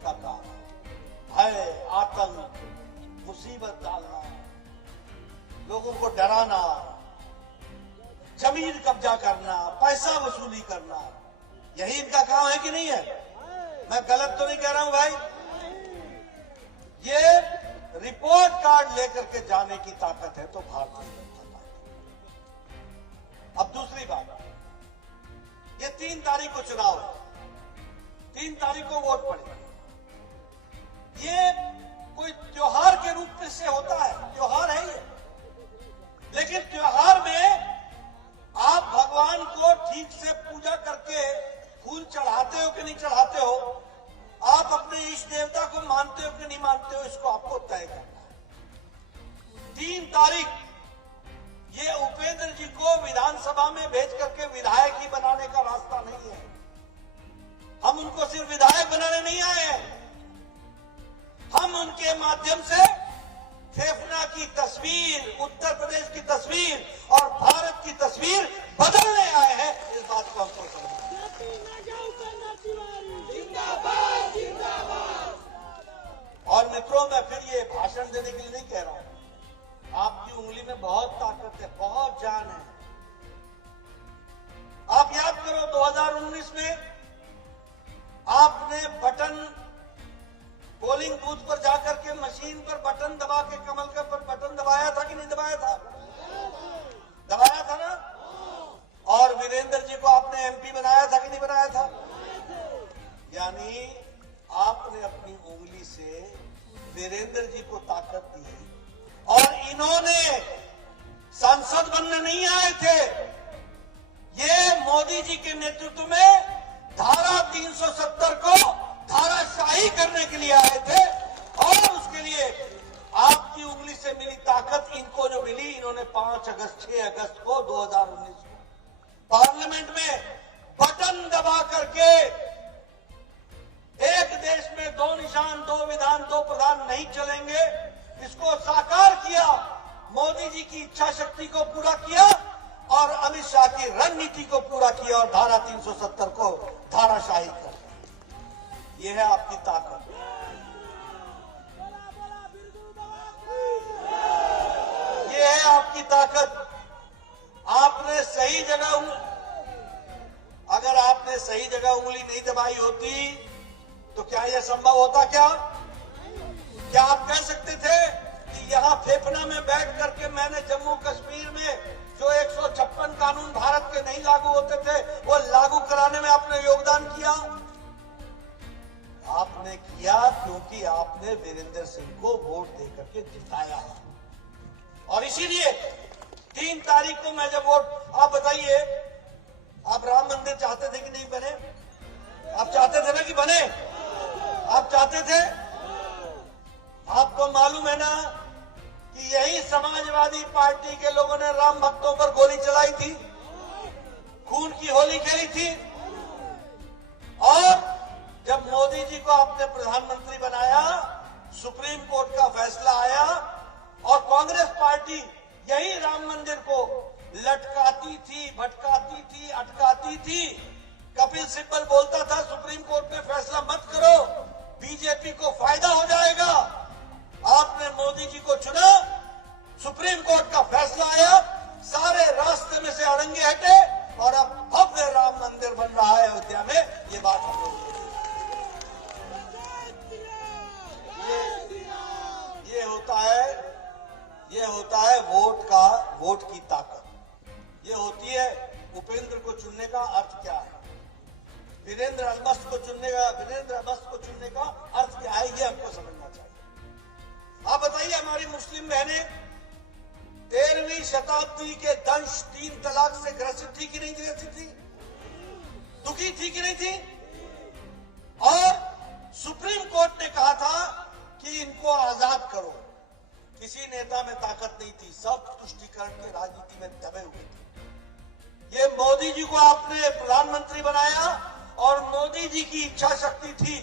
का काम है। भय, आतंक, मुसीबत डालना, लोगों को डराना, जमीन कब्जा करना, पैसा वसूली करना, यही इनका काम है कि नहीं है? मैं गलत तो नहीं कह रहा हूं भाई? ये रिपोर्ट कार्ड लेकर के जाने की ताकत है तो भारतीय जनता पार्टी। अब दूसरी बात, ये 3 तारीख को चुनाव है, 3 तारीख को वोट पड़ेगा। ये कोई त्योहार के रूप में से होता है, त्योहार है ये, लेकिन त्योहार में आप भगवान को ठीक से पूजा करके फूल चढ़ाते हो कि नहीं चढ़ाते हो, आप अपने इष्ट देवता को मानते हो कि नहीं मानते हो, इसको आपको तय करना है। 3 तारीख ये उपेंद्र जी को विधानसभा में भेज करके विधायक ही बनाने का रास्ता नहीं है। हम उनको सिर्फ विधायक बनाने नहीं आए हैं, हम उनके माध्यम से फेफना की तस्वीर, उत्तर प्रदेश की तस्वीर और भारत की तस्वीर बदलने आए हैं। इस बात को हमको समझना। और मित्रों, मैं फिर ये भाषण देने के लिए नहीं कह रहा हूं, आपकी उंगली में बहुत ताकत है, बहुत जान है। आप याद करो 2019 में आपने बटन पोलिंग बूथ पर जाकर के मशीन पर बटन दबा के कमल के पर बटन दबाया था कि नहीं दबाया था? दबाया था ना? और वीरेंद्र जी को आपने एमपी बनाया था कि नहीं बनाया था? यानी आपने अपनी उंगली से वीरेंद्र जी को ताकत दी है। और इन्होंने सांसद बनने नहीं आए थे, ये मोदी जी के नेतृत्व में धारा 370 को धाराशाही करने के लिए आए थे। और उसके लिए आपकी उंगली से मिली ताकत इनको जो मिली, इन्होंने 6 अगस्त को 2019 को पार्लियामेंट में बटन दबा करके एक देश में 2 निशान, 2 विधान, 2 प्रधान नहीं चलेंगे, इसको साकार किया। मोदी जी की इच्छा शक्ति को पूरा किया और अमित शाह की रणनीति को पूरा किया और धारा 370 को धाराशाही कर दिया। यह है आपकी ताकत। यह है आपकी ताकत। आपने सही जगह, अगर आपने सही जगह उंगली नहीं दबाई होती तो क्या यह संभव होता? क्या आप कह सकते थे कि यहां फेफना में बैठ करके मैंने जम्मू कश्मीर में जो 156 कानून भारत के नहीं लागू होते थे वो लागू कराने में आपने योगदान किया? आपने किया क्योंकि आपने वीरेंद्र सिंह को वोट देकर के जिताया। और इसीलिए 3 तारीख को मैं जब वोट, आप बताइए, आप राम मंदिर चाहते थे कि नहीं बने? आप चाहते थे ना कि बने? आप चाहते थे? आपको मालूम है ना कि यही समाजवादी पार्टी के लोगों ने राम भक्तों पर गोली चलाई थी, खून की होली खेली थी। और जब मोदी जी को आपने प्रधानमंत्री बनाया, सुप्रीम कोर्ट का फैसला आया और कांग्रेस पार्टी यही राम मंदिर को लटकाती थी, भटकाती थी, अटकाती थी। कपिल सिब्बल बोलता था सुप्रीम कोर्ट में फैसला मत करो, बीजेपी को फायदा हो जाएगा। आपने मोदी जी को चुना, सुप्रीम कोर्ट का फैसला आया, सारे रास्ते में से अड़ंगे हटे और अब भव्य राम मंदिर बन रहा है अयोध्या में। ये बात हम लोग, ये होता है वोट की ताकत। ये होती है उपेंद्र को चुनने का अर्थ क्या है, वीरेंद्र अलमस्त को चुनने का अर्थ क्या है, ये हमको समझना चाहिए। आप बताइए, हमारी मुस्लिम बहनें 13वीं शताब्दी के दंश 3 तलाक से ग्रसित थी कि नहीं ग्रसित थी? दुखी थी कि नहीं थी? और सुप्रीम कोर्ट ने कहा था कि इनको आजाद करो। किसी नेता में ताकत नहीं थी, सब तुष्टीकरण के राजनीति में दबे हुए थे। ये मोदी जी को आपने प्रधानमंत्री बनाया और मोदी जी की इच्छा शक्ति थी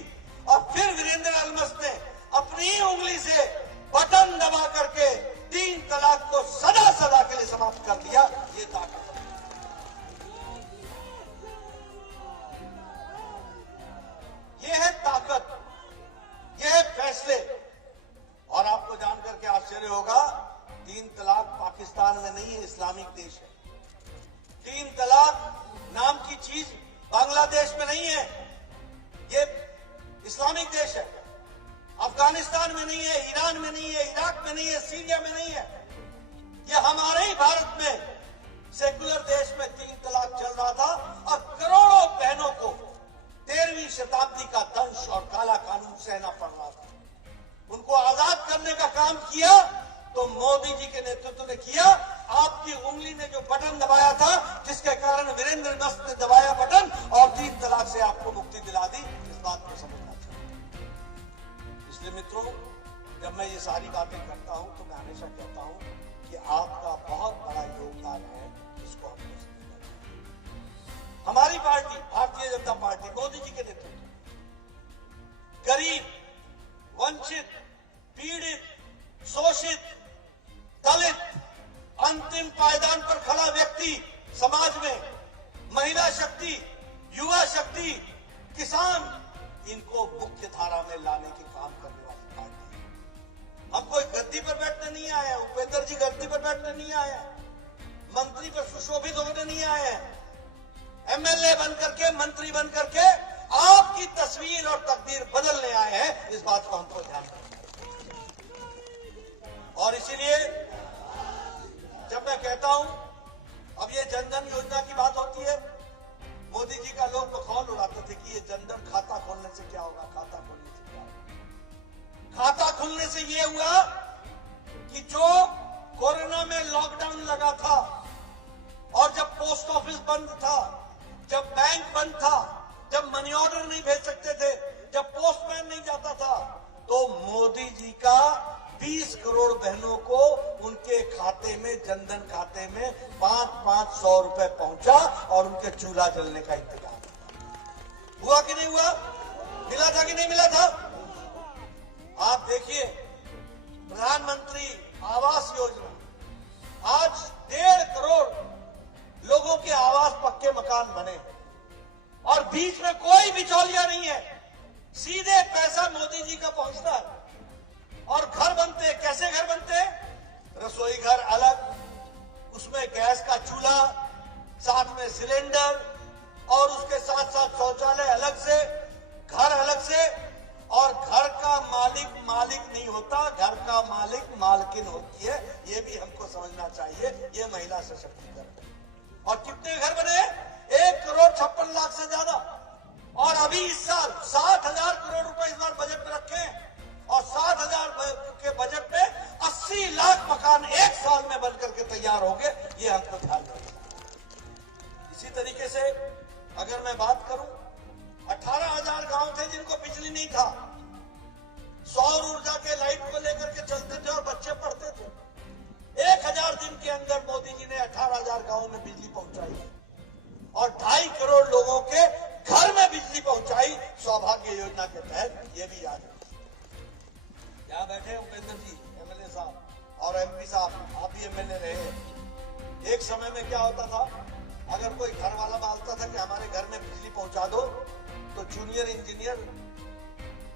और फिर वीरेंद्र अलमस्त ने अपनी उंगली से बटन दबा करके 3 तलाक को सदा सदा के लिए समाप्त कर दिया। ये ताकत, ये है ताकत। अफगानिस्तान में नहीं है, ईरान में नहीं है, इराक में नहीं है, सीरिया में नहीं है। ये हमारे ही भारत में सेकुलर देश में 3 तलाक चल रहा था और करोड़ों बहनों को 13वीं शताब्दी का दंश और काला कानून सहना पड़ रहा था। उनको आजाद करने का काम किया तो मोदी जी के नेतृत्व ने किया। आपकी उंगली ने जो बटन दबाया था, जिसके कारण वीरेंद्र मस्त ने दबाया बटन और 3 तलाक से आपको मुक्ति दिला दी, इस बात को समझना चाहिए। इसलिए मित्रों, जब मैं ये सारी बातें करता हूं तो मैं हमेशा कहता हूं कि आपका बहुत बड़ा योगदान है, इसको हमको समझना चाहिए। हमारी पार्टी भारतीय जनता पार्टी मोदी जी के नेतृत्व, गरीब, वंचित, पीड़ित, शोषित, दलित, अंतिम पायदान पर खड़ा व्यक्ति समाज में, महिला शक्ति, युवा शक्ति, किसान, इनको मुख्य धारा में लाने के काम करने वाली पार्टी है। हम कोई गद्दी पर बैठने नहीं आए हैं, उपेंद्र जी गद्दी पर बैठने नहीं आए हैं, मंत्री पर सुशोभित होने नहीं आए हैं। एमएलए बन करके, मंत्री बन करके आपकी तस्वीर और तकदीर बदलने आए हैं, इस बात को हमको ध्यान रखना है। और इसीलिए जब मैं कहता हूं, अब ये जनधन योजना की बात होती है, मोदी जी का लोग बखौल उड़ाते थे कि ये जनधन खाता खोलने से क्या होगा, खाता खोलने से क्या होगा। खाता खुलने से ये हुआ कि जो कोरोना में लॉकडाउन लगा था और जब पोस्ट ऑफिस बंद था, जब बैंक बंद था, जब मनी ऑर्डर नहीं भेज सकते थे, जब पोस्टमैन नहीं जाता था, तो मोदी जी का 20 करोड़ बहनों को उनके खाते में, जनधन खाते में 500 रुपए पहुंचा और उनके चूल्हा जलने का इंतजाम हुआ कि नहीं हुआ, मिला था कि नहीं मिला था। आप देखिए, प्रधानमंत्री आवास योजना, आज 1.5 करोड़ लोगों के आवास, पक्के मकान बने और बीच में कोई बिचौलिया नहीं है, सीधे पैसा मोदी जी का पहुंचता है। और घर बनते, कैसे घर बनते? रसोई घर अलग, उसमें गैस का चूल्हा, साथ में सिलेंडर और उसके साथ साथ शौचालय अलग से, घर अलग से। और घर का मालिक मालिक नहीं होता, घर का मालिक मालकिन होती है, ये भी हमको समझना चाहिए। ये महिला सशक्तिकरण। और कितने घर बने? 1 करोड़ 56 लाख से ज्यादा। और अभी इस साल 60,000 करोड़ रुपए इस बार बजट में रखे और 60,000 के बजट में 80 लाख मकान 1 साल में बन करके तैयार होंगे, ये हमको ध्यान रखना। इसी तरीके से अगर मैं बात करूं, 18,000 गांव थे जिनको बिजली नहीं था, सौर ऊर्जा के लाइट को लेकर के चलते थे और बच्चे पढ़ते थे। 1000 दिन के अंदर मोदी जी ने 18,000 गांवों में बिजली पहुंचाई और 2.5 करोड़ लोगों के घर में बिजली पहुंचाई सौभाग्य योजना के तहत। ये भी याद रखिए। यहां बैठे उपेंद्र जी एमएलए साहब और एमपी साहब, आप भी एमएलए रहे। एक समय में क्या होता था, अगर कोई घर वाला बोलता था कि हमारे घर में बिजली पहुंचा दो, तो जूनियर इंजीनियर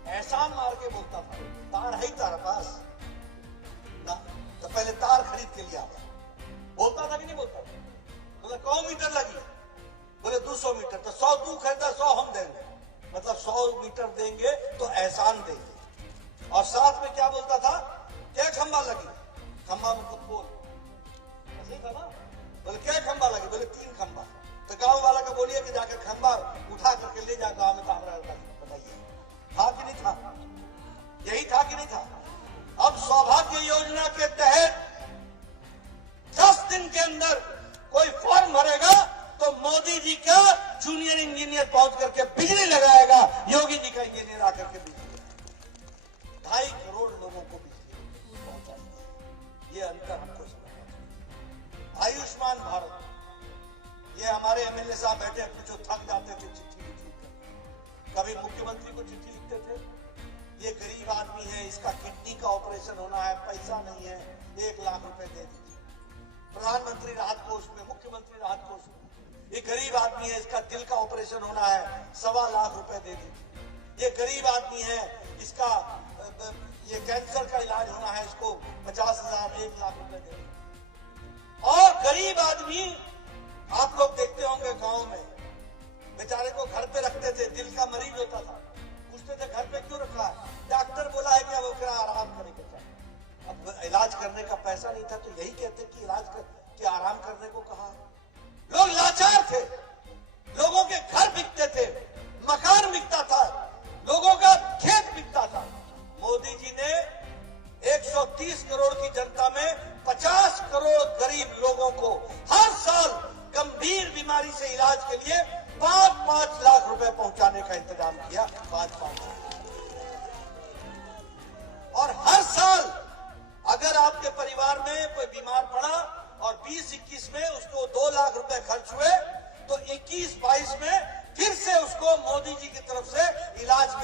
एहसान मार के बोलता था, तार है ही तारा पास ना, तो पहले तार खरीद के लिया। बोलता था कि नहीं बोलता? बोले 100 मीटर लगी, बोले 200 मीटर, तो 100 तू खरीदा, 100 हम देंगे, मतलब 100 मीटर देंगे तो एहसान देंगे। और साथ में क्या बोलता था, क्या खंबा लगी, खंबा में खुद बोल, ऐसे ही था ना। बोले क्या खंबा लगे, बोले 3 खंबा। तो गांव वाला का बोलिए कि जाकर खंबा उठा करके ले जा गांव में, तो हमारा बताइए था कि नहीं था? यही था कि नहीं था? अब सौभाग्य योजना के तहत 10 दिन के अंदर कोई फॉर्म भरेगा तो मोदी जी का जूनियर इंजीनियर पहुंच करके बिजली लगाएगा, योगी जी का इंजीनियर आकर के बिजली लगाएगा। 2.5 करोड़ लोगों को बिजली पहुंचाएगी। ये अंतर हमको समझना चाहिए। आयुष्मान भारत, ये हमारे एमएलए साहब बैठे, जो थक जाते थे चिट्ठी लिखकर, कभी मुख्यमंत्री को चिट्ठी लिखते थे, ये गरीब आदमी है, इसका किडनी का ऑपरेशन होना है, पैसा नहीं है, 1 लाख रुपए दे दीजिए। प्रधानमंत्री राहत कोष में, मुख्यमंत्री राहत कोष में, ये गरीब आदमी है, इसका दिल का ऑपरेशन होना है, 1.25 लाख रुपए दे दीजिए। ये गरीब आदमी है, इसका ये कैंसर का इलाज होना है, इसको 50,000 1 लाख रुपए दे दीजिए। और गरीब आदमी आप लोग देखते होंगे गांव में, बेचारे को घर पे रखते थे, दिल का मरीज होता था, पूछते थे घर पे क्यों रखा है, डॉक्टर बोला है कि अब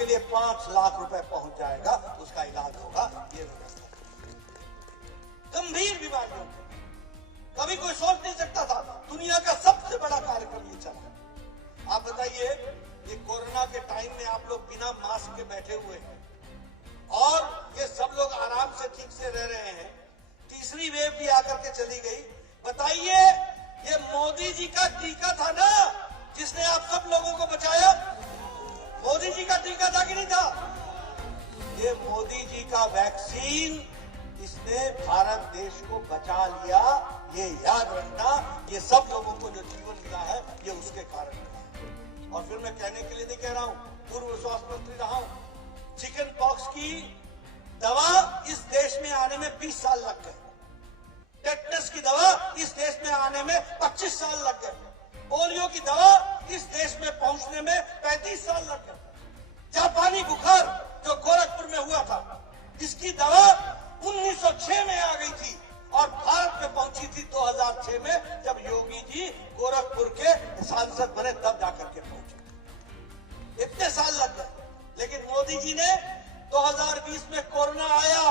लिए 5 लाख रुपए पहुंच जाएगा, उसका इलाज होगा। ये व्यवस्था गंभीर बीमारियों के कभी कोई सोच नहीं सकता था। दुनिया का सबसे बड़ा कार्यक्रम ये चला। आप बताइए, ये कोरोना के टाइम में आप लोग बिना मास्क के बैठे हुए हैं और ये सब लोग आराम से ठीक से रह रहे हैं। तीसरी वेव भी आकर के चली गई। बताइए, ये मोदी जी का टीका था ना जिसने आप सब लोगों को बचाया? मोदी जी का टीका था कि नहीं था? ये मोदी जी का वैक्सीन, इसने भारत देश को बचा लिया। ये याद रखना, ये सब लोगों को जो जीवन मिला है ये उसके कारण मिला है। और फिर मैं कहने के लिए नहीं कह रहा हूं, पूर्व स्वास्थ्य मंत्री रहा हूं। चिकन पॉक्स की दवा इस देश में आने में 20 साल लग गए। टेटनस की दवा इस देश में आने में 25 साल लग गए। पोलियो की दवा इस देश में पहुंचने में 35 साल लग गए। जापानी बुखार जो गोरखपुर में हुआ था, इसकी दवा 1906 में आ गई थी और भारत में पहुंची थी 2006 में, जब योगी जी गोरखपुर के सांसद बने, तब जाकर के पहुंचे। इतने साल लग गए। लेकिन मोदी जी ने 2020 में कोरोना आया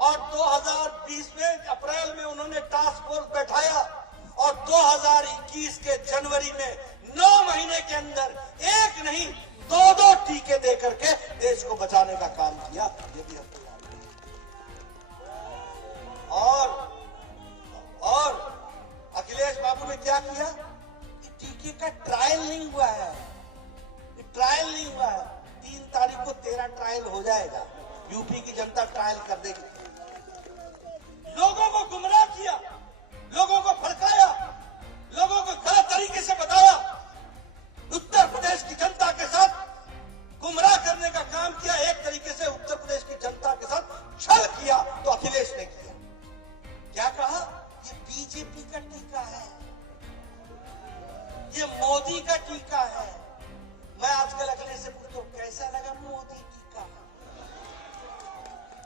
और 2020 में अप्रैल में उन्होंने टास्क फोर्स बैठाया और 2021 के जनवरी में 9 महीने के अंदर एक नहीं 2 टीके देकर के देश को बचाने का काम किया। ये भी हमको याद है। और अखिलेश बाबू ने क्या किया? टीके का ट्रायल नहीं हुआ है। ट्रायल नहीं हुआ है। 3 तारीख को 13 ट्रायल हो जाएगा। यूपी की जनता ट्रायल कर देगी। लोगों को गुमराह किया, लोगों को भड़काया, लोगों को गलत तरीके से बताया। उत्तर प्रदेश की जनता के साथ गुमराह करने का काम किया। एक तरीके से उत्तर प्रदेश की जनता के साथ छल किया तो अखिलेश ने किया। क्या कहा? ये बीजेपी का टीका है, ये मोदी का टीका है। मैं आजकल अखिलेश से पूछता हूं, कैसा लगा मोदी टीका?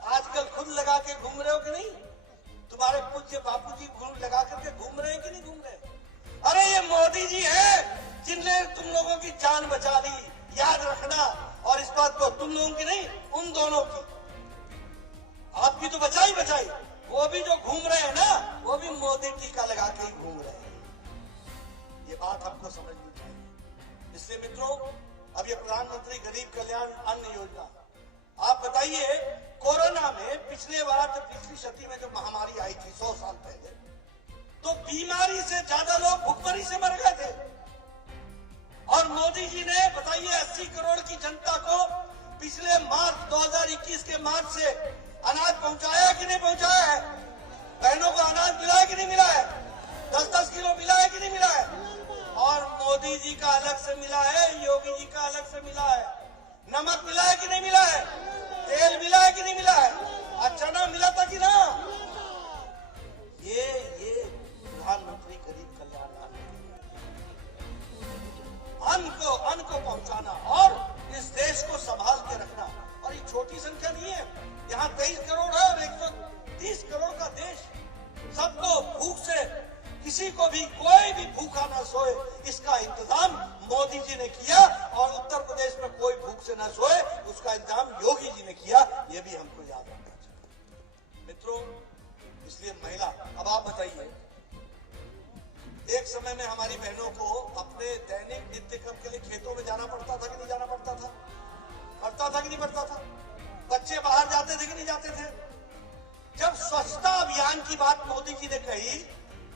आजकल खुद लगा के घूम रहे हो कि नहीं? तुम्हारे पूज्य बापूजी लगा करके घूम रहे हैं कि नहीं घूम रहे? अरे ये मोदी जी है जिनने तुम लोगों की जान बचा ली, याद रखना। और इस बात को तुम लोगों की नहीं, उन दोनों की। आपकी तो बचाई बचाई, वो भी जो घूम रहे हैं ना, वो भी मोदी टीका लगा के ही घूम रहे हैं। ये बात हमको समझनी चाहिए। इसलिए मित्रों, अब ये प्रधानमंत्री गरीब कल्याण अन्न योजना, आप बताइए, कोरोना में पिछले बार जब पिछली सदी में जब महामारी आई थी 100 साल पहले, तो बीमारी से ज्यादा लोग भुखमरी से मर गए थे। और मोदी जी ने बताइए 80 करोड़ की जनता को पिछले मार्च 2021 के मार्च से अनाज पहुंचाया कि नहीं पहुंचाया है? बहनों को अनाज मिला है कि नहीं मिला है? 10-10 किलो मिला है कि नहीं मिला है? और मोदी जी का अलग से मिला है, योगी जी का अलग से मिला है। नमक मिला है कि नहीं मिला है? तेल मिला है कि नहीं मिला है? और चना मिला था कि ना? ये प्रधानमंत्री गरीब कल्याण अन्न को पहुंचाना और इस देश को संभाल के रखना। और ये छोटी संख्या नहीं है। यहाँ 23 करोड़ है और 130 करोड़ का देश। सबको भूख से, किसी को भी कोई भी भूखा ना सोए, इसका इंतजाम मोदी जी ने किया। और उत्तर प्रदेश में कोई भूख से ना सोए, उसका इंतजाम योगी जी ने किया। ये भी हमको याद रखना चाहिए मित्रों। इसलिए महिला, अब आप बताइए, एक समय में हमारी बहनों को अपने दैनिक नित्य कर्म के लिए खेतों में जाना पड़ता था कि नहीं जाना पड़ता था? पड़ता था कि नहीं पड़ता था? बच्चे बाहर जाते थे कि नहीं जाते थे? जब स्वच्छता अभियान की बात मोदी जी ने कही,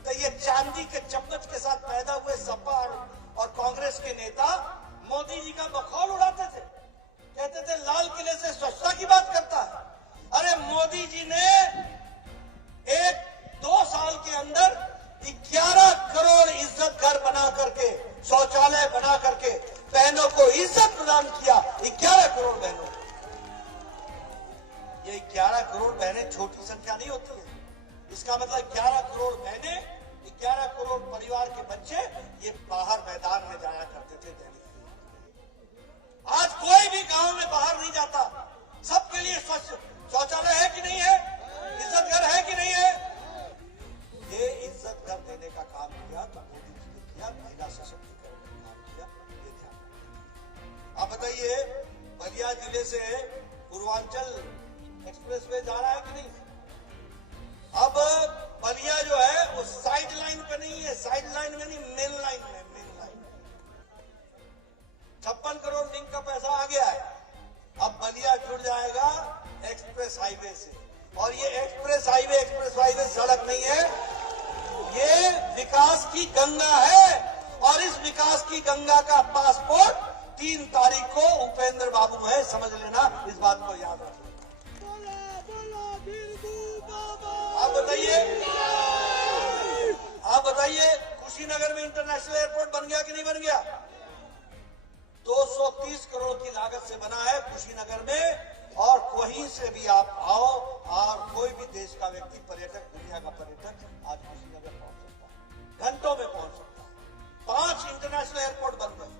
तो ये चांदी के चम्मच के साथ पैदा हुए सपा और कांग्रेस के नेता मोदी जी का मखौल उड़ाते थे। कहते थे लाल किले से स्वच्छता की बात करता है। अरे मोदी जी ने 1-2 साल के अंदर 11 करोड़ इज्जत घर बना करके, शौचालय बना करके बहनों को इज्जत प्रदान किया। 11 करोड़ बहनों। ये 11 करोड़ बहनें छोटी संख्या नहीं होती है। इसका मतलब 11 करोड़ बहनें, 11 करोड़ परिवार के बच्चे ये बाहर मैदान में जाया करते थे दैनिक। आज कोई भी गांव में बाहर नहीं जाता। सबके लिए स्वच्छ शौचालय है कि नहीं है? इज्जत घर है कि नहीं है? ये इज्जत घर देने का काम किया तो मोदी जी ने किया। महिला सशक्तिकरण का काम किया। ये ध्यान। आप बताइए, बलिया जिले से पूर्वांचल एक्सप्रेसवे जा रहा है कि नहीं? अब बलिया जो है वो साइड लाइन पे नहीं है, साइड लाइन में नहीं, मेन लाइन में, मेन लाइन। 56 करोड़ लिंक का पैसा आ गया है। अब बलिया जुड़ जाएगा एक्सप्रेस हाईवे से, और ये एक्सप्रेस हाईवे सड़क नहीं है, ये विकास की गंगा है। और इस विकास की गंगा का पासपोर्ट 3 तारीख को उपेंद्र बाबू है, समझ लेना, इस बात को याद रखना। आप बताइए कुशीनगर में इंटरनेशनल एयरपोर्ट बन गया कि नहीं बन गया? 230 करोड़ की लागत से बना है कुशीनगर में, और कहीं से भी आप आओ और कोई भी देश का व्यक्ति, पर्यटक, दुनिया का पर्यटक आज कुशीनगर पहुंच सकता है, घंटों में पहुंच सकता है। 5 इंटरनेशनल एयरपोर्ट बन गए,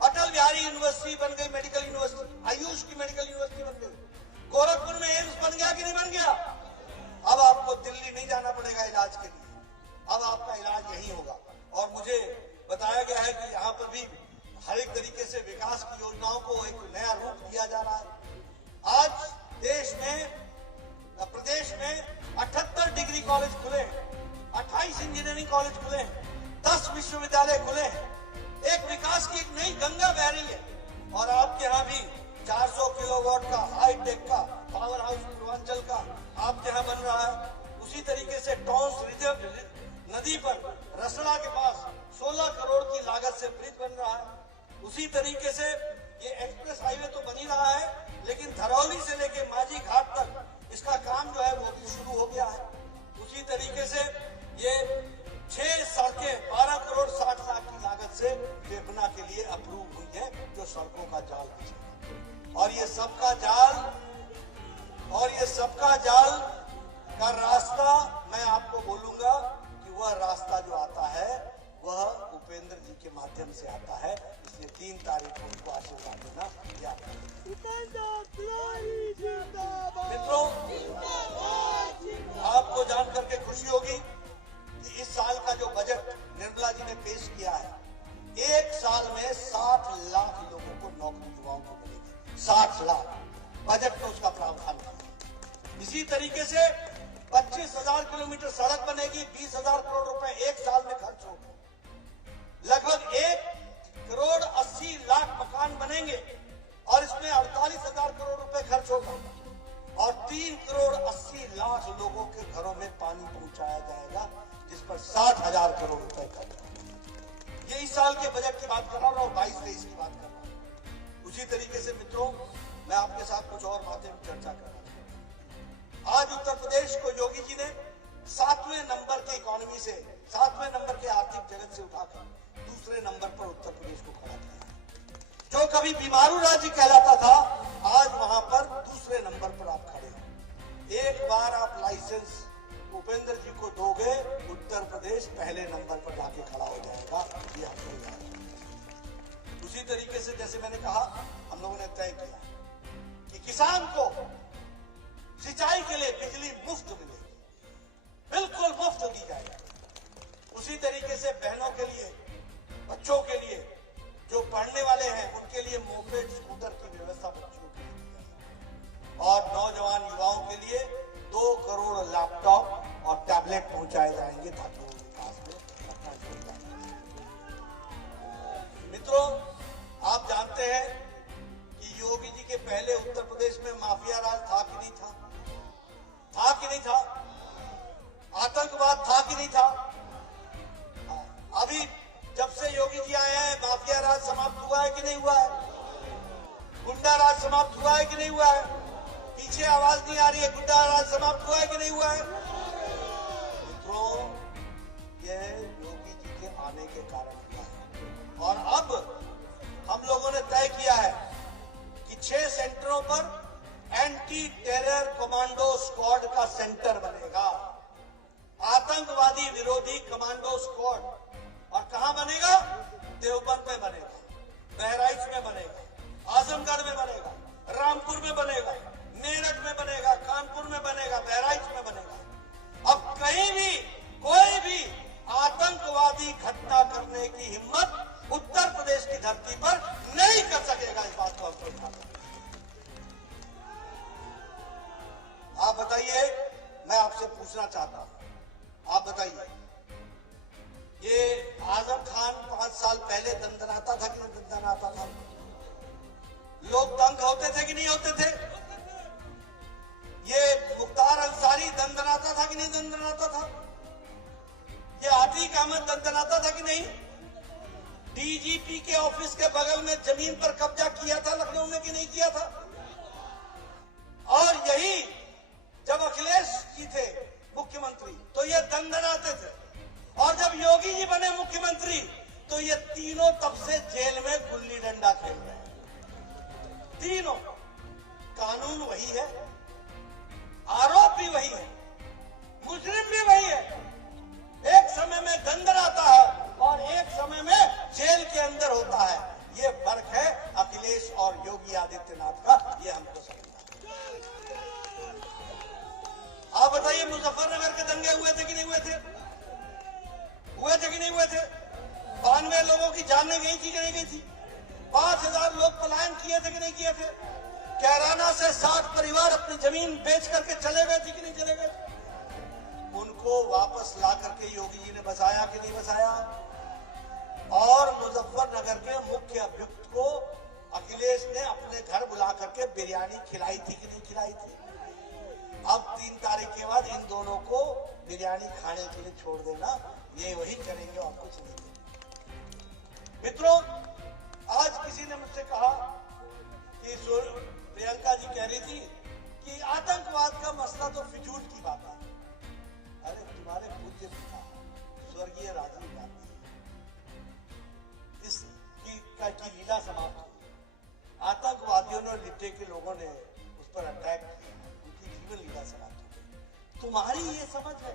अटल बिहारी यूनिवर्सिटी बन गई, मेडिकल यूनिवर्सिटी, आयुष की मेडिकल यूनिवर्सिटी बन गई, गोरखपुर में एम्स बन गया कि नहीं बन गया? अब आपको दिल्ली नहीं जाना पड़ेगा इलाज के लिए, अब आपका इलाज यहीं होगा। और मुझे बताया गया है कि यहाँ पर भी हर एक तरीके से विकास की योजनाओं को एक नया रूप दिया जा रहा है। आज देश में, प्रदेश में 78 डिग्री कॉलेज खुले हैं, 28 इंजीनियरिंग कॉलेज खुले हैं, 10 विश्वविद्यालय खुले हैं। एक विकास की एक नई गंगा बह रही है। और आपके यहाँ भी 400 किलोवाट का हाईटेक का पावर हाउस पूर्वांचल का आपके यहाँ बन रहा है। उसी तरीके से टॉन्स रिजर्व नदी पर रसड़ा के पास 16 करोड़ की लागत से ब्रिज बन रहा है। उसी तरीके से ये एक्सप्रेस हाईवे तो बन ही रहा है, लेकिन धरौली से लेके माझी घाट तक इसका काम जो है वो भी शुरू हो गया है। उसी तरीके से ये 6 सड़कें 12 करोड़ 60 लाख की लागत से बेपना के लिए अप्रूव हुई है, जो सड़कों का जाल बिछेगा। और ये सबका जाल का रास्ता मैं आपको बोलूंगा कि वह रास्ता जो आता है वह उपेंद्र जी के माध्यम से आता है। इसलिए 3 तारीख को उनको आशीर्वाद देना याद मित्रों, आपको जान करके खुशी होगी कि इस साल का जो बजट निर्मला जी ने पेश किया है, 1 साल में 60 लाख लोगों को नौकरी, युवाओं को मिलेगी। 60 लाख बजट में उसका प्रावधान है। इसी तरीके से 25,000 किलोमीटर सड़क बनेगी, 20,000 करोड़ रुपए 1 साल में खर्च होंगे। लगभग 1 करोड़ 80 लाख मकान बनेंगे और इसमें 48,000 करोड़ रुपए खर्च होगा। और 3 करोड़ 80 लाख लोगों के घरों में पानी पहुंचाया जाएगा, जिस पर 60,000 करोड़ रुपए खर्च होगा। ये इस साल के बजट की बात कर रहा हूं और 22-23 की बात कर रहा हूं। उसी तरीके से मित्रों, मैं आपके साथ कुछ और बातें चर्चा करना चाहता हूं। आज उत्तर प्रदेश को योगी जी ने 7वें नंबर के इकोनॉमी से, 7वें नंबर के आर्थिक जगत से उठाकर दूसरे नंबर पर उत्तर प्रदेश को खड़ा किया। जो कभी बीमारू राज्य कहलाता था, आज वहां पर दूसरे नंबर पर आप खड़े हैं। एक बार आप लाइसेंस उपेंद्र जी को दोगे, उत्तर प्रदेश पहले नंबर पर जाके खड़ा हो जाएगा। ये आपको याद है। उसी तरीके से जैसे मैंने कहा, हम लोगों ने तय किया कि किसान को सिंचाई के लिए बिजली मुफ्त मिलेगी, बिल्कुल मुफ्त दी जाएगी। उसी तरीके से बहनों के लिए, बच्चों के लिए, जो पढ़ने वाले हैं उनके लिए मोपेड स्कूटर की व्यवस्था बच्चों के लिए, और नौजवान युवाओं के लिए 2 करोड़ लैपटॉप और टैबलेट पहुंचाए जाएंगे ताकि वो विकास में अपना योगदान दें। मित्रों, आप जानते हैं कि योगी जी के पहले उत्तर प्रदेश में माफिया राज था कि नहीं था? था कि नहीं था? आतंकवाद था कि नहीं था? अभी जब से योगी जी आए हैं, माफिया राज समाप्त हुआ है कि नहीं हुआ है? गुंडा राज समाप्त हुआ है कि नहीं हुआ है? पीछे आवाज नहीं आ रही है, गुंडा राज समाप्त हुआ है कि नहीं हुआ है? मित्रों, यह योगी जी के आने के कारण हुआ है। और अब हम लोगों ने तय किया है कि 6 सेंटरों पर एंटी टेरर कमांडो स्क्वाड का सेंटर बनेगा, आतंकवादी विरोधी कमांडो स्क्वाड। और कहां बनेगा? देवबंद में बनेगा, बहराइच में बनेगा, आजमगढ़ में बनेगा, रामपुर में बनेगा, मेरठ में बनेगा, कानपुर में बनेगा, बहराइच में बनेगा। अब कहीं भी कोई भी आतंकवादी घटना करने की हिम्मत उत्तर प्रदेश की धरती पर नहीं कर सकेगा। इस बात को आपको ध्यान रखना। आपसे पूछना चाहता हूं, आप बताइए, ये आजम खान 5 साल पहले दंदनाता था कि नहीं दंदनाता था? लोग तंग होते थे कि नहीं होते थे? ये मुख्तार अंसारी दंदनाता था कि नहीं दंदनाता था? ये आतिक अहमद दंदनाता था कि नहीं? डीजीपी के ऑफिस के बगल में जमीन पर कब्जा किया था लखनऊ में कि नहीं किया था? और यही जब अखिलेश जी थे मुख्यमंत्री तो ये दंदनाते थे, और जब योगी जी बने मुख्यमंत्री तो ये तीनों तब से जेल में गुल्ली डंडा खेल रहे हैं। तीनों, कानून वही है, आरोप भी वही है, मुजरिम भी वही है। एक समय में दंदनाता है और एक समय में जेल के अंदर होता है। ये फर्क है अखिलेश और योगी आदित्यनाथ का, ये हमको समझना। आप बताइए, मुजफ्फरनगर के दंगे हुए थे कि नहीं हुए थे? हुए थे कि नहीं हुए थे? 92 लोगों की जानें गई थी कि नहीं गई थी? 5000 लोग पलायन किए थे कि नहीं किए थे? कैराना से 60 परिवार अपनी जमीन बेच करके चले गए थे कि नहीं चले गए? उनको वापस ला करके योगी जी ने बचाया कि नहीं बचाया? और मुजफ्फरनगर के मुख्य अभियुक्त को अखिलेश ने अपने घर बुला करके बिरयानी खिलाई थी कि नहीं खिलाई थी? अब 3 तारीख के बाद इन दोनों को बिरयानी खाने के लिए छोड़ देना, ये वही करेंगे और कुछ नहीं करेंगे। मित्रों, आज किसी ने मुझसे कहा कि प्रियंका जी कह रही थी कि आतंकवाद का मसला तो फिजूल की बात है। अरे तुम्हारे पूज्य पिता स्वर्गीय राजीव गांधी की लीला समाप्त हुई। आतंकवादियों ने, लिट्टे के लोगों ने उस पर अटैक किया, उनकी जीवन लीला समाप्त हुई। तुम्हारी ये समझ है?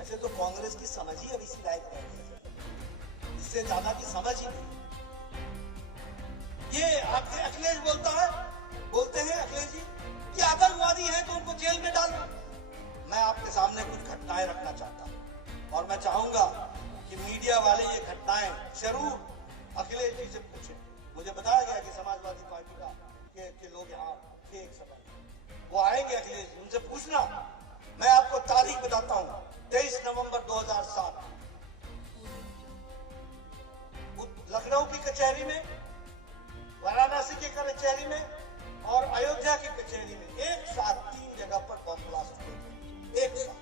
ऐसे तो कांग्रेस की समझ ही अब इसी लायक रह गई है, इससे ज्यादा की समझ ही नहीं। ये अखिलेश बोलते हैं अखिलेश जी कि आतंकवादी हैं तो उनको जेल में डालो। मैं आपके सामने कुछ घटनाएं रखना चाहता हूं और मैं चाहूंगा कि मीडिया वाले ये घटनाएं जरूर अखिलेश जी से पूछें। मुझे बताया गया कि समाजवादी पार्टी के लोग यहाँ थे एक समय, वो आएंगे अखिलेश जी, उनसे पूछना। मैं आपको तारीख बताता हूँ, 23 नवंबर 2007 लखनऊ की कचहरी में, वाराणसी की कचहरी में और अयोध्या की कचहरी में एक साथ 3 जगह पर बम ब्लास्ट हुए थे। एक साथ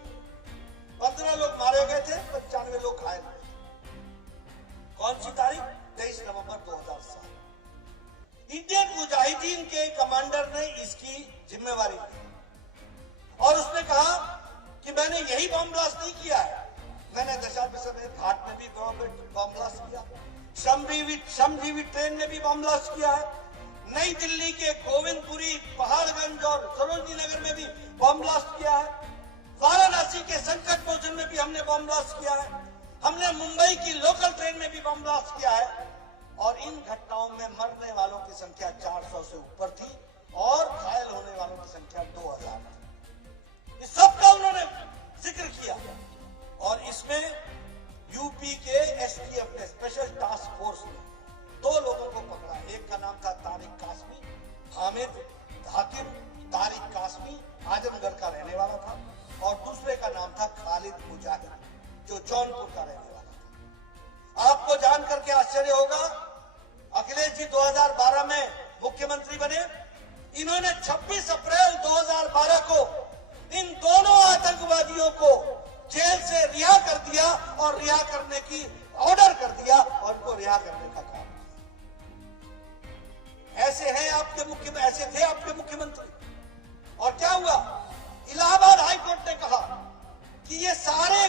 15 लोग मारे गए थे, 95 लोग घायल हुए थे। कौन सी तारीख? 23 नवंबर 2007। इंडियन मुजाहिदीन के कमांडर ने इसकी जिम्मेवारी ली और उसने कहा कि मैंने यही बम ब्लास्ट नहीं किया है, मैंने दशाश्वमेध घाट में भी बम ब्लास्ट किया, श्रमजीवी ट्रेन में भी बम ब्लास्ट किया है, नई दिल्ली के गोविंदपुरी, पहाड़गंज और सरोजनी नगर में भी बम ब्लास्ट किया है, वाराणसी के संकट मोचन में भी हमने बम ब्लास्ट किया है, हमने मुंबई की लोकल ट्रेन में भी बम ब्लास्ट किया है। और इन घटनाओं में मरने वालों की संख्या 400 से ऊपर थी और घायल होने वालों की संख्या 2000 थी। इस सबका उन्होंने जिक्र किया और इसमें यूपी के एसटीएफ ने, स्पेशल टास्क फोर्स ने 2 लोगों को पकड़ा। एक का नाम था तारिक कासमी, हामिद हाकिम तारिक कासमी आजमगढ़ का रहने वाला था, और दूसरे का नाम था खालिद मुजाहिद जो जौनपुर का रहने वाला था। आपको जान करके आश्चर्य होगा, अखिलेश जी 2012 में मुख्यमंत्री बने, इन्होंने 26 अप्रैल 2012 को इन दोनों आतंकवादियों को जेल से रिहा कर दिया और रिहा करने की ऑर्डर कर दिया और उनको रिहा करने का काम किया। ऐसे थे आपके मुख्यमंत्री। और क्या हुआ? इलाहाबाद हाईकोर्ट ने कहा कि ये सारे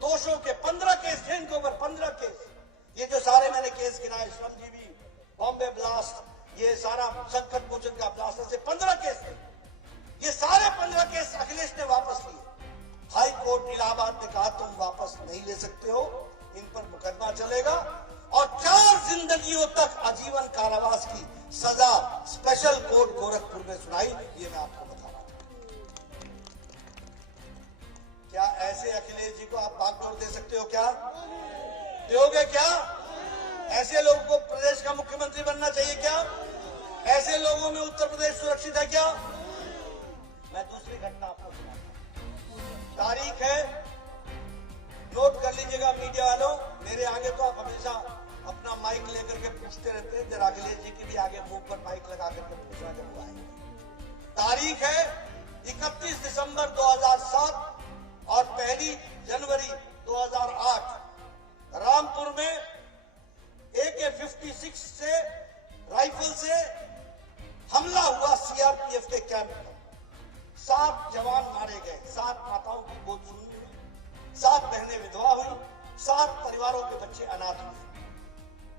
दोषों के 15 केस थे, इनके ऊपर 15 केस, ये जो सारे मैंने केस गिनाए, श्रमजीवी, बॉम्बे ब्लास्ट, ये सारा संकट मोचन का ब्लास्ट, ऐसे 15 केस थे। ये सारे 15 केस अखिलेश ने वापस लिए। हाई कोर्ट इलाहाबाद ने कहा तुम वापस नहीं ले सकते हो, इन पर मुकदमा चलेगा और 4 जिंदगियों तक आजीवन कारावास की सजा स्पेशल कोर्ट गोरखपुर ने सुनाई। ये मैं आपको बता रहा था। क्या ऐसे अखिलेश जी को आप बागडोर दे सकते हो? क्या दोगे? क्या ऐसे लोगों को प्रदेश का मुख्यमंत्री बनना चाहिए? क्या ऐसे लोगों में उत्तर प्रदेश सुरक्षित है? क्या? मैं दूसरी घटना आपको सुनाता हूं। तारीख है, नोट कर लीजिएगा मीडिया वालों। मेरे आगे तो आप हमेशा अपना माइक लेकर के पूछते रहते हैं, जरा अखिलेश जी की भी आगे मुंह पर माइक लगा करके पूछना जब हुआ है। तारीख है 31 दिसंबर 2007 और 1 जनवरी 2008 रामपुर में AK-56 से राइफल से हमला हुआ सीआरपीएफ के कैंप पर। 7 जवान मारे गए, 7 माताओं की गोद सुनी हुई, 7 बहनें विधवा हुई, 7 परिवारों के बच्चे अनाथ हुए।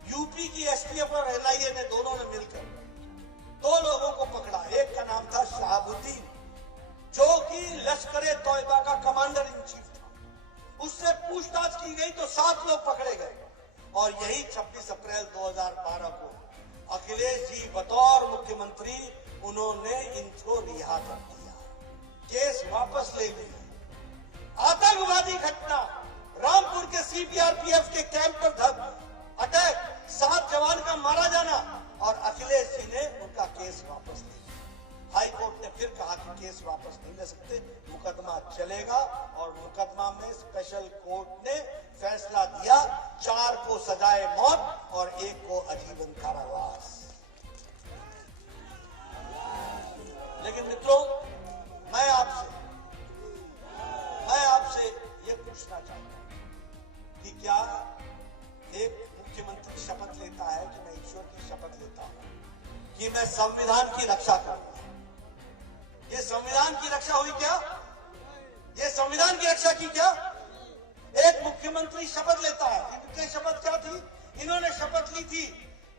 यूपी की एसटीएफ और एनआईए ने दोनों ने मिलकर 2 लोगों को पकड़ा। एक का नाम था शहाबुद्दीन, जो कि लश्कर-ए तौयबा का कमांडर इन चीफ था। उससे पूछताछ की गई तो 7 लोग पकड़े गए और यही 26 अप्रैल 2012 को अखिलेश जी बतौर मुख्यमंत्री उन्होंने इनको रिहा कर दिया, केस वापस ले लिया। आतंकवादी घटना, रामपुर के सीआरपीएफ के कैंप पर अटैक, 7 जवान का मारा जाना और अखिलेश जी ने उनका केस वापस ले लिया। हाई कोर्ट ने फिर कहा कि केस वापस नहीं ले सकते, मुकदमा चलेगा और मुकदमा में स्पेशल कोर्ट ने फैसला दिया, 4 को सजाए मौत और 1 को आजीवन कारावास। लेकिन मित्रों, मैं आपसे ये पूछना चाहता हूं कि क्या एक मुख्यमंत्री शपथ लेता है कि मैं ईश्वर की शपथ लेता हूं कि मैं संविधान की रक्षा करूंगा। ये संविधान की रक्षा हुई क्या? ये संविधान की रक्षा की क्या? एक मुख्यमंत्री शपथ लेता है। इनकी शपथ क्या थी? इन्होंने शपथ ली थी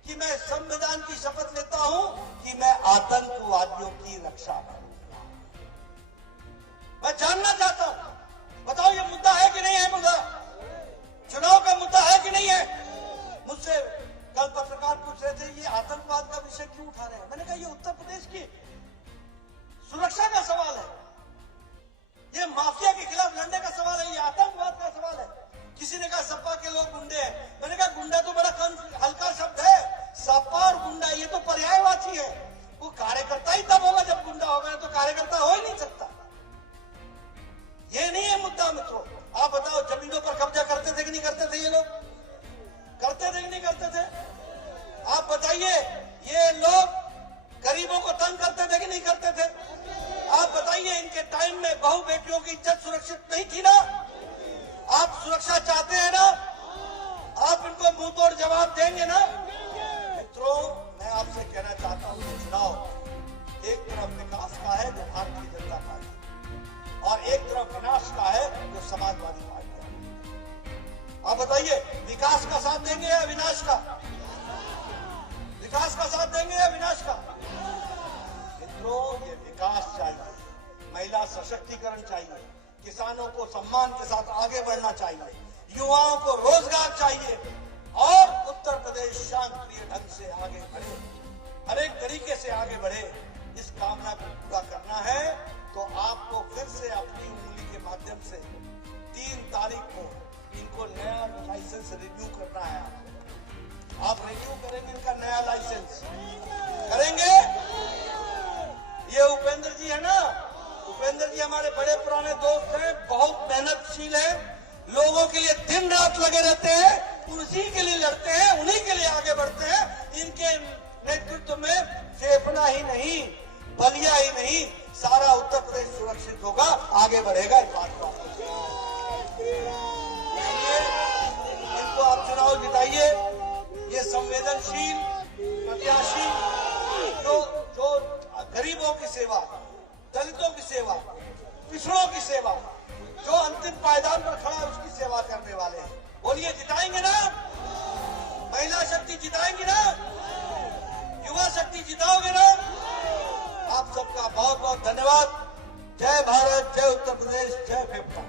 कि मैं संविधान की शपथ लेता हूं कि मैं आतंकवादियों की रक्षा करूंगा। मैं जानना चाहता हूं, बताओ ये मुद्दा है कि नहीं है? मुद्दा चुनाव का मुद्दा है कि नहीं है? मुझसे कल पत्रकार पूछ रहे थे ये आतंकवाद का विषय क्यों उठा रहे हैं। मैंने कहा ये उत्तर प्रदेश की सुरक्षा का सवाल है, ये माफिया के खिलाफ लड़ने का सवाल है, ये आतंकवाद का सवाल है। किसी ने कहा सपा के लोग गुंडे हैं। मैंने कहा गुंडा तो बड़ा हल्का शब्द है, सपा और गुंडा ये तो पर्यायवाची है। वो कार्यकर्ता ही तब होगा जब गुंडा होगा, तो कार्यकर्ता हो ही नहीं सकता। ये नहीं है मुद्दा मित्रों। आप बताओ जमीनों पर कब्जा करते थे कि नहीं करते थे? ये लोग करते थे कि नहीं करते थे? आप बताइए, ये लोग गरीबों को तंग करते थे कि नहीं करते थे? आप बताइए, इनके टाइम में बहू बेटियों की इज्जत सुरक्षित नहीं थी ना? आप सुरक्षा चाहते हैं ना? आप इनको मुंह तोड़ जवाब देंगे ना? मित्रों, मैं आपसे कहना चाहता हूं कि चुनाव एक तरफ विकास का है जो भारतीय जनता पार्टी, और एक तरफ विनाश का है जो समाजवादी पार्टी है। आप बताइए, विकास का साथ देंगे या विनाश का? विकास का साथ देंगे या विनाश का? मित्रों, ये विकास चाहिए, महिला सशक्तिकरण चाहिए, किसानों को सम्मान के साथ आगे बढ़ना चाहिए, युवाओं को रोजगार चाहिए और उत्तर प्रदेश शांतिप्रिय ढंग से आगे बढ़े, हर एक तरीके से आगे बढ़े। इस कामना को पूरा करना है तो आपको फिर से अपनी उंगली के माध्यम से 3 तारीख को इनको नया लाइसेंस रिन्यू करना है। आप रिन्यू करेंगे इनका नया लाइसेंस? करेंगे? ये उपेंद्र जी है ना, उपेंद्र जी हमारे बड़े पुराने दोस्त हैं, बहुत मेहनतशील हैं, लोगों के लिए दिन रात लगे रहते हैं, उसी के लिए लड़ते हैं, उन्हीं के लिए आगे बढ़ते हैं। इनके नेतृत्व में फेफड़ा ही नहीं, बलिया ही नहीं, सारा उत्तर प्रदेश सुरक्षित होगा, आगे बढ़ेगा। इस बात को इनको आप चुनाव जिताइए। ये संवेदनशील प्रत्याशी जो गरीबों की सेवा, दलितों की सेवा, पिछड़ों की सेवा, जो अंतिम पायदान पर खड़ा है उसकी सेवा करने वाले हैं। बोलिए, जिताएंगे ना? महिला शक्ति जिताएंगी ना? युवा शक्ति जिताओगे ना? आप सबका बहुत बहुत धन्यवाद। जय भारत, जय उत्तर प्रदेश, जय फेफड़ा।